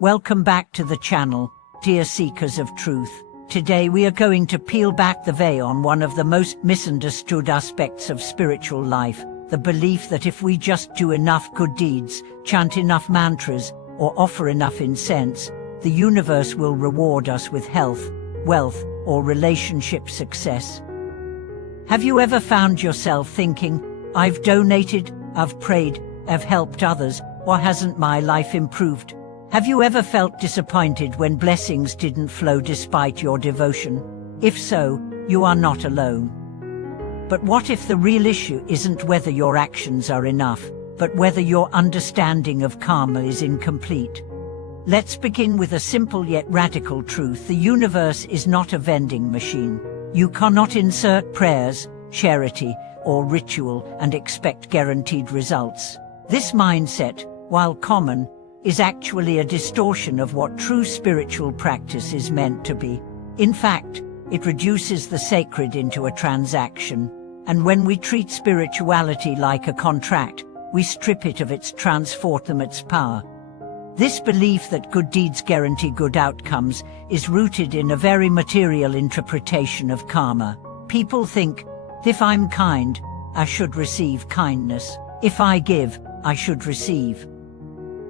Welcome back to the channel, dear seekers of truth. Today we are going to peel back the veil on one of the most misunderstood aspects of spiritual life, the belief that if we just do enough good deeds, chant enough mantras, or offer enough incense, the universe will reward us with health, wealth, or relationship success. Have you ever found yourself thinking, I've donated, I've prayed, I've helped others, why hasn't my life improved? Have you ever felt disappointed when blessings didn't flow despite your devotion? If so, you are not alone. But what if the real issue isn't whether your actions are enough, but whether your understanding of karma is incomplete? Let's begin with a simple yet radical truth. The universe is not a vending machine. You cannot insert prayers, charity, or ritual and expect guaranteed results. This mindset, while common, is actually a distortion of what true spiritual practice is meant to be. In fact, it reduces the sacred into a transaction, and when we treat spirituality like a contract, we strip it of its transformative power. This belief that good deeds guarantee good outcomes is rooted in a very material interpretation of karma. People think, if I'm kind, I should receive kindness. If I give, I should receive.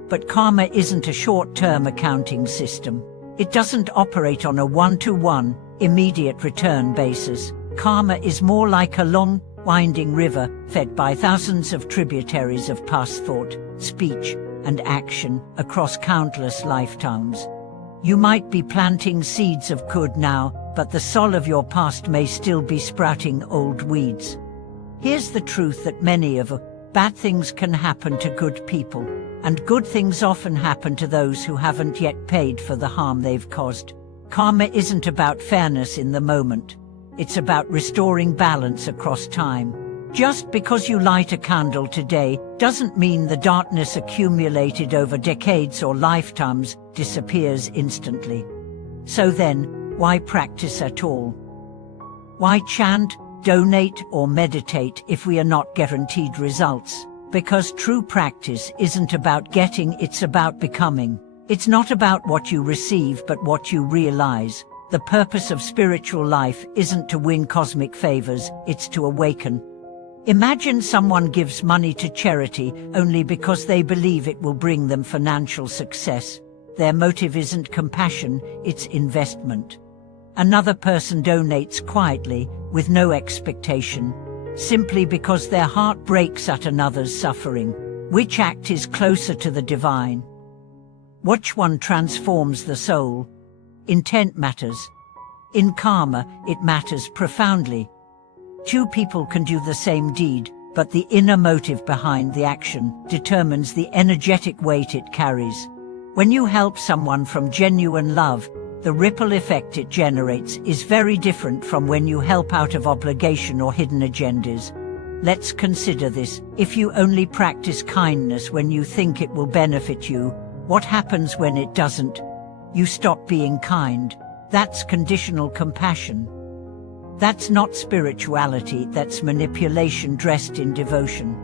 But karma isn't a short-term accounting system. It doesn't operate on a one-to-one, immediate return basis. Karma is more like a long, winding river, fed by thousands of tributaries of past thought, speech, and action across countless lifetimes. You might be planting seeds of good now, but the soil of your past may still be sprouting old weeds. Here's the truth that many of bad things can happen to good people, and good things often happen to those who haven't yet paid for the harm they've caused. Karma isn't about fairness in the moment. It's about restoring balance across time. Just because you light a candle today doesn't mean the darkness accumulated over decades or lifetimes disappears instantly. So then, why practice at all? Why chant, donate, or meditate if we are not guaranteed results? Because true practice isn't about getting, it's about becoming. It's not about what you receive but what you realize. The purpose of spiritual life isn't to win cosmic favors, it's to awaken. Imagine someone gives money to charity only because they believe it will bring them financial success. Their motive isn't compassion, it's investment. Another person donates quietly, with no expectation, simply because their heart breaks at another's suffering. Which act is closer to the divine? Which one transforms the soul? Intent matters. In karma, it matters profoundly. Two people can do the same deed, but the inner motive behind the action determines the energetic weight it carries. When you help someone from genuine love, the ripple effect it generates is very different from when you help out of obligation or hidden agendas. Let's consider this. If you only practice kindness when you think it will benefit you, what happens when it doesn't? You stop being kind. That's conditional compassion. That's not spirituality, that's manipulation dressed in devotion.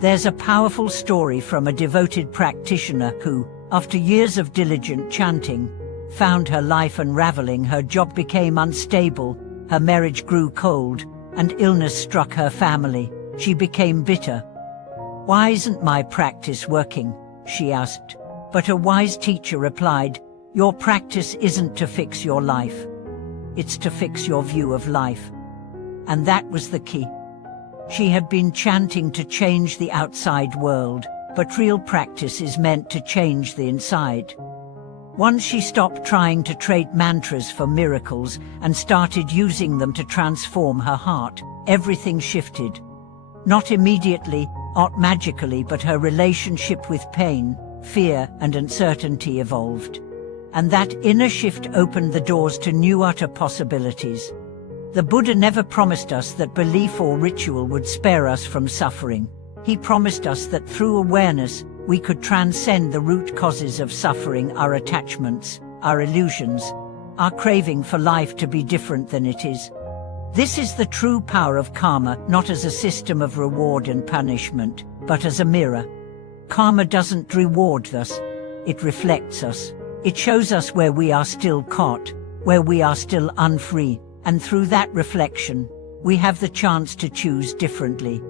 There's a powerful story from a devoted practitioner who, after years of diligent chanting, found her life unraveling. Her job became unstable, her marriage grew cold, and illness struck her family. She became bitter. "Why isn't my practice working?" she asked. But a wise teacher replied, "Your practice isn't to fix your life. It's to fix your view of life." And that was the key. She had been chanting to change the outside world, but real practice is meant to change the inside. Once she stopped trying to trade mantras for miracles and started using them to transform her heart, everything shifted. Not immediately, not magically, but her relationship with pain, fear, and uncertainty evolved. And that inner shift opened the doors to new utter possibilities. The Buddha never promised us that belief or ritual would spare us from suffering. He promised us that through awareness, we could transcend the root causes of suffering, our attachments, our illusions, our craving for life to be different than it is. This is the true power of karma, not as a system of reward and punishment, but as a mirror. Karma doesn't reward us, it reflects us. It shows us where we are still caught, where we are still unfree, and through that reflection, we have the chance to choose differently.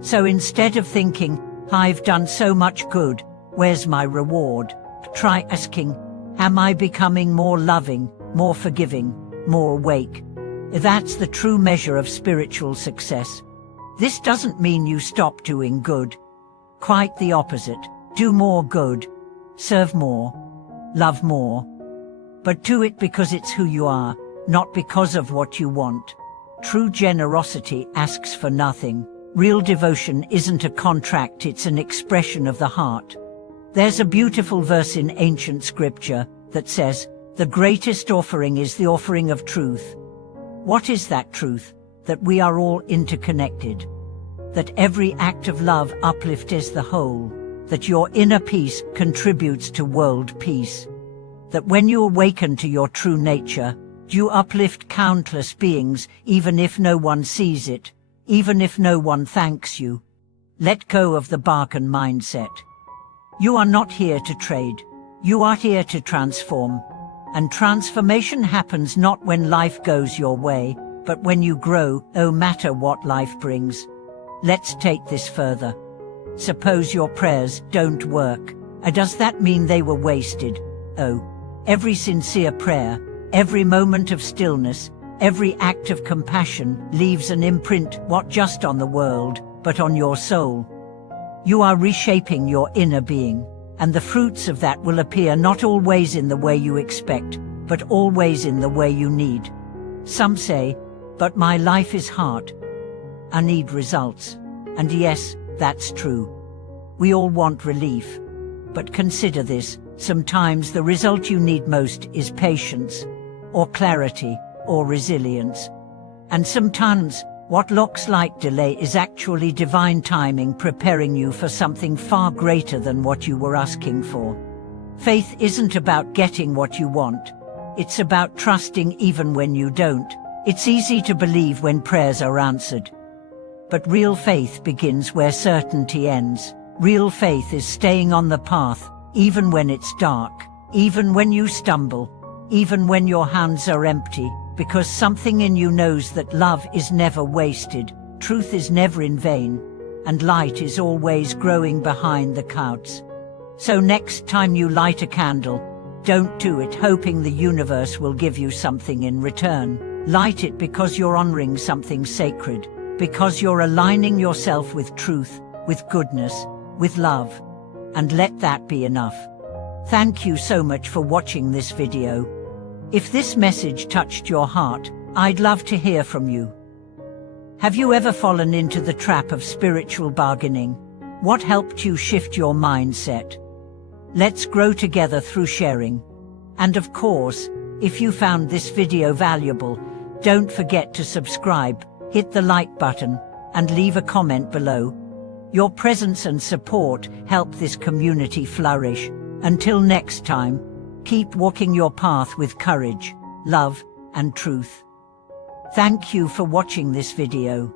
So instead of thinking, I've done so much good, where's my reward? Try asking, am I becoming more loving, more forgiving, more awake? That's the true measure of spiritual success. This doesn't mean you stop doing good. Quite the opposite. Do more good, serve more, love more. But do it because it's who you are, not because of what you want. True generosity asks for nothing. Real devotion isn't a contract, it's an expression of the heart. There's a beautiful verse in ancient scripture that says, "The greatest offering is the offering of truth." What is that truth? That we are all interconnected. That every act of love uplifts the whole. That your inner peace contributes to world peace. That when you awaken to your true nature, you uplift countless beings, even if no one sees it, even if no one thanks you. Let go of the bargain mindset. You are not here to trade. You are here to transform. And transformation happens not when life goes your way, but when you grow, no matter what life brings. Let's take this further. Suppose your prayers don't work. Does that mean they were wasted? Oh, every sincere prayer, every moment of stillness, every act of compassion leaves an imprint, not just on the world, but on your soul. You are reshaping your inner being, and the fruits of that will appear not always in the way you expect, but always in the way you need. Some say, but my life is hard. I need results. And yes, that's true. We all want relief. But consider this, sometimes the result you need most is patience, or clarity, or resilience. And sometimes, what looks like delay is actually divine timing preparing you for something far greater than what you were asking for. Faith isn't about getting what you want. It's about trusting even when you don't. It's easy to believe when prayers are answered. But real faith begins where certainty ends. Real faith is staying on the path, even when it's dark, even when you stumble, even when your hands are empty, because something in you knows that love is never wasted, truth is never in vain, and light is always growing behind the clouds. So next time you light a candle, don't do it hoping the universe will give you something in return. Light it because you're honoring something sacred, because you're aligning yourself with truth, with goodness, with love. And let that be enough. Thank you so much for watching this video. If this message touched your heart, I'd love to hear from you. Have you ever fallen into the trap of spiritual bargaining? What helped you shift your mindset? Let's grow together through sharing. And of course, if you found this video valuable, don't forget to subscribe, hit the like button, and leave a comment below. Your presence and support help this community flourish. Until next time, keep walking your path with courage, love, and truth. Thank you for watching this video.